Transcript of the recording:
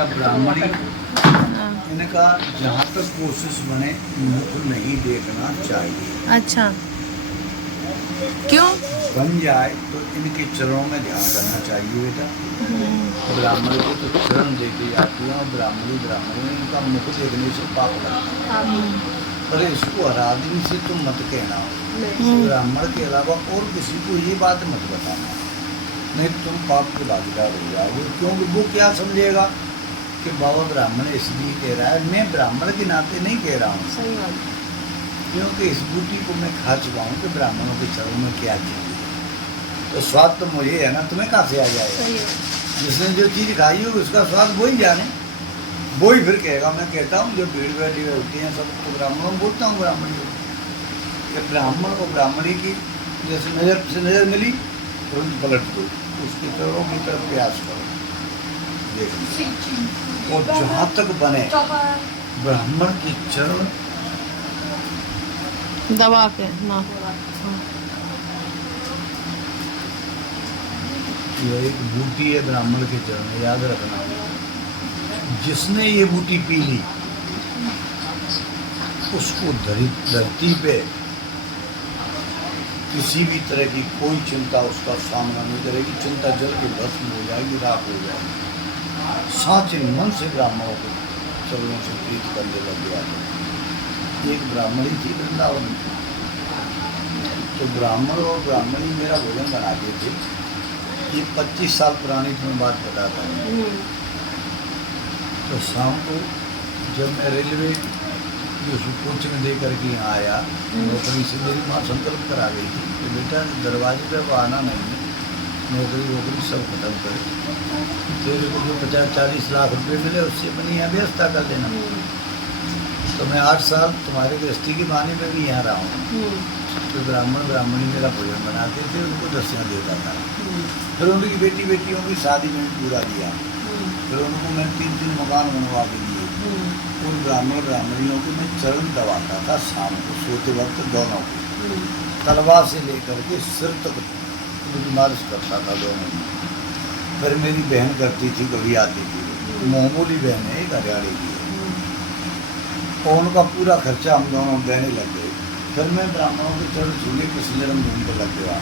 या ब्राह्मणी हाँ। इनका जहाँ तक कोशिश बने मुख नहीं देखना चाहिए। अच्छा, क्यों? बन जाए तो इनके चरणों में ध्यान करना चाहिए बेटा। ब्राह्मण को तो चरण देके जाती है और ब्राह्मणी इनका मुख देखने से पाप लगता है। पर इसको आराधनी से तुम मत कहना, ब्राह्मण के अलावा और किसी को ये बात मत बताना, नहीं तुम पाप के भागीदार हो जाओगे। क्योंकि वो क्या समझेगा कि बाबा ब्राह्मण इसलिए कह रहा है, मैं ब्राह्मण के नाते नहीं कह रहा हूँ। सही बात। क्योंकि इस बूटी को मैं खा चुका हूँ कि ब्राह्मणों के चरणों में क्या चीज़ है, तो स्वाद तो मुझे है ना, तुम्हें कहाँ से आ जाएगा? जिसने जो चीज़ खाई हो उसका स्वाद वही जाने, वही फिर कहेगा। मैं कहता हूँ जो भीड़ बैठी हुई होती हैं सब तो ब्राह्मणों बोलता हूँ, ब्राह्मणी को कि ब्राह्मण को ब्राह्मणी की जैसे नज़र से नज़र मिली तुरंत पलट दो, उसके चरणों की तरफ प्रयास करो देखो। और जहाँ तक बने ब्राह्मण के चरण दबा के ना। ये एक बूटी है ब्राह्मण के चरण, याद रखना। जिसने ये बूटी पी ली उसको धरती पे किसी भी तरह की कोई चिंता उसका सामना नहीं करेगी। चिंता जल के भस्म हो जाएगी, राख हो जाएगी। साचे मन से ब्राह्मणों को चरणों से प्रीत करने लग गया। एक ब्राह्मणी थी वृंदावन में, तो ब्राह्मण और ब्राह्मणी मेरा भोजन बनाते थे। ये 25 साल पुरानी तुम्हें बात बताता हूँ। तो शाम को जब मैं रेलवे जो कोचिंग दे करके यहाँ आया, नौकरी से मेरी माँ संकल्प करा गई थी कि बेटा दरवाजे पे वो आना नहीं है, नौकरी वोकरी सब खत्म करे, तेरे को जो 50-40 लाख रुपए मिले उससे अपनी यहाँ व्यवस्था कर देना। तो मैं 8 साल तुम्हारे गृहस्थी की वाणी में भी यहाँ रहा हूँ। तो ब्राह्मण ब्राह्मणी मेरा भोजन बनाते थे, उनको दक्षिणा देता था। फिर उनकी बेटियों की शादी में पूरा दिया। फिर उनको मैं 3 मकान बनवा के दिए। उन ब्राह्मण ब्राह्मणियों को मैं चरण दबाता था शाम को सोते वक्त, दोनों को तलवार से लेकर के सिर तक उनकी मालिश करता था दोनों में। फिर मेरी बहन करती थी, कभी आती थी, मामूली बहन है, एक हरियाणी की है, और उनका पूरा खर्चा हम दोनों देने लग गए। फिर मैं ब्राह्मणों के चरण छूने किसी जन्म भूमि पर लग गया।